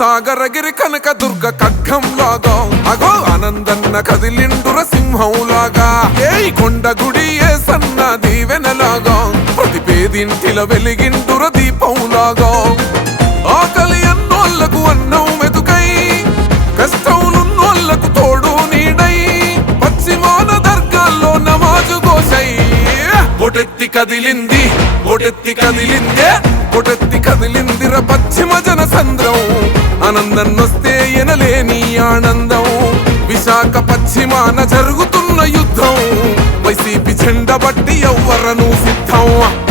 సాగరగిరి కనక దుర్గ ఖడ్గం లాగా. అగో ఆనందన్న కదిలిండుర సింహం లాగా ఏ కొండ గుడి ఏ సన్న దీవెనలాగా. ప్రతి పేదింటిలో వెలిగిండుర దీపం లాగా ఆకలి పొటెత్తి కదిలింది పొటెత్తి కదిలిందే ఓటెత్తి కదిలిందిర పశ్చిమ జన సంద్రం ఆనందన్నొస్తే ఎనలేని ఆనందం. విశాఖ పశ్చిమాన జరుగుతున్న యుద్ధం. వైసీపీ జెండ బట్టి ఎవ్వరను సిద్ధం.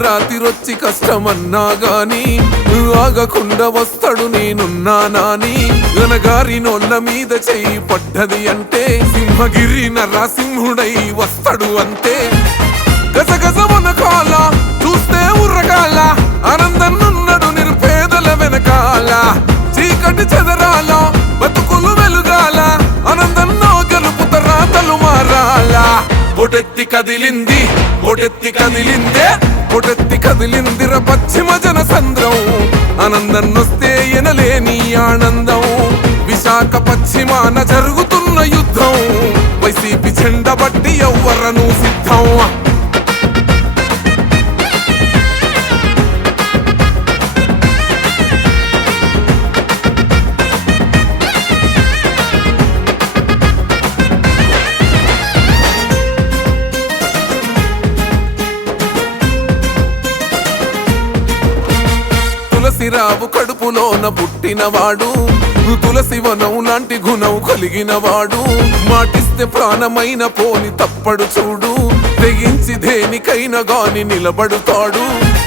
అర్ధరాత్రిరొచ్చి కష్టమన్నా గాని ఆగకుండా వస్తాడు నేనున్నానాని గనగారి నోళ్ళ మీద చెయ్యి పడ్డది అంటే సింహగిరి నరసింహుడై వస్తాడు అంతే. ఓటెత్తి కదిలింది ఓటెత్తి కదిలిందే ఓటెత్తి కదిలిందిర పశ్చిమ జనసంద్రం. ఆనందన్నొస్తే ఎనలేని ఆనందం విశాఖ పశ్చిమాన జరుగుతున్న యుద్ధం. వైసీపీ చెండబట్టి ఎవ్వరను సిద్ధం. రావు కడుపులోన పుట్టినవాడు. తులసి వనం లాంటి గుణం కలిగినవాడు. మాటిస్తే ప్రాణమైన పోని తప్పడు చూడు. తెగించి దేనికైనా గాని నిలబడుతాడు.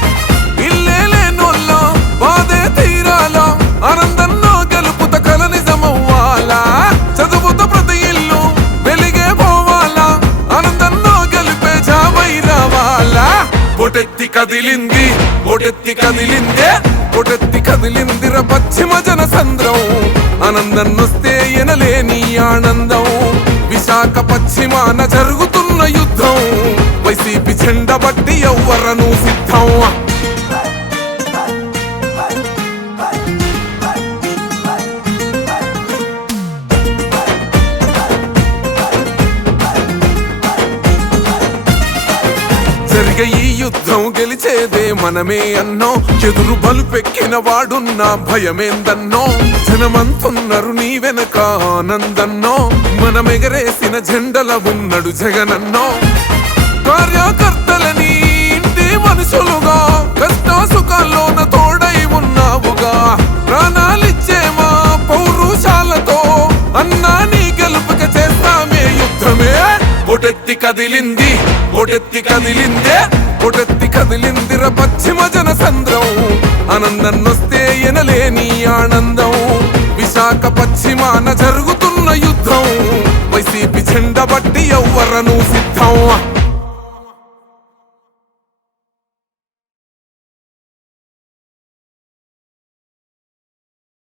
పొటెత్తి కదిలింది పొటెత్తి కదిలిందే పొటెత్తి కదిలిందిర పశ్చిమ జనసంద్రం. ఆనందన్నొస్తే ఎనలేని ఆనందం. విశాఖ పశ్చిమాన జరుగుతున్న యుద్ధం. వైసీపీ జెండబట్టి ఎవ్వరను సిద్ధం. జరిగే ఈ యుద్ధం గెలిచేదే మనమే అన్నో. ఎదురు బలుపెక్కిన వాడున్న భయమేందన్నో. జనమంతున్నారు నీ వెనక ఆనందన్నో. మనమెగరేసిన జెండల ఉన్నడు జగనన్నో. కార్యకర్తలని ఇంటి మనుషులుగా కష్ట సుఖాల్లోన తోడై ఉన్నావుగా. ప్రాణాలిచ్చే మా పౌరుషాలతో అన్నా నీ గెలుపుక చేస్తామే యుద్ధమే. పొటెత్తి కదిలింది పొటెత్తి కదిలిందే పొటెత్తి కదిలిందిర పశ్చిమ జనసంద్రం. ఆనందన్నొస్తే ఎనలేని ఆనందం. విశాఖ పశ్చిమాన జరుగుతున్న యుద్ధం. వైసీపీ చెండబట్టి ఎవ్వరను సిద్ధం.